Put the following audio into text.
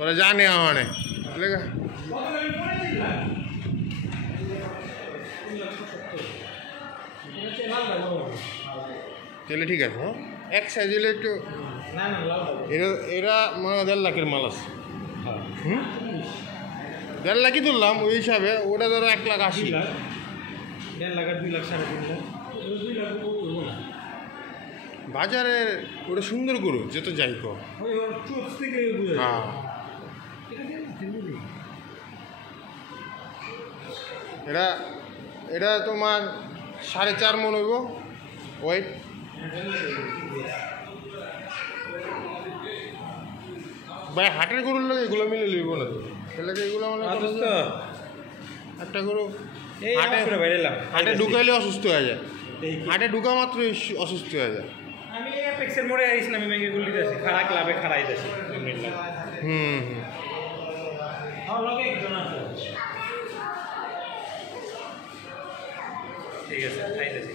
ওরা জানে আমার তাহলে ঠিক আছে। হ্যাঁ এক সাইজ হলে একটু এরা মানে 1.5 লাখের মাল আছে। হুম 1.5 লাখই তুললাম ওই হিসাবে, ওটা ধরো 1,80,000। 1.5 লাখ 2 লাখ 3.5 লাখ বাজারে ওটা সুন্দর করো যে তো যাই কো। হ্যাঁ এটা এটা তোমার 4.5 মন হইব ওয়েট। ভাই হাটের গরুর লোক এগুলো মিলে লইব না তো, তাহলে এগুলো মানে একটা গরু হাটে ঢুকাইলে অসুস্থ হয়ে যায়, হাটে ঢুকা মাত্রই অসুস্থ হয়ে যায়। আমি অ্যাপেক্সের মোড়ে আইছি না, আমি ব্যাংকে গুলি দিতেছি খাড়া ক্লাবে খাড়াইতেছি। হুম লগে একজন আছে, ঠিক আছে খাইতেছি।